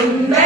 Amen.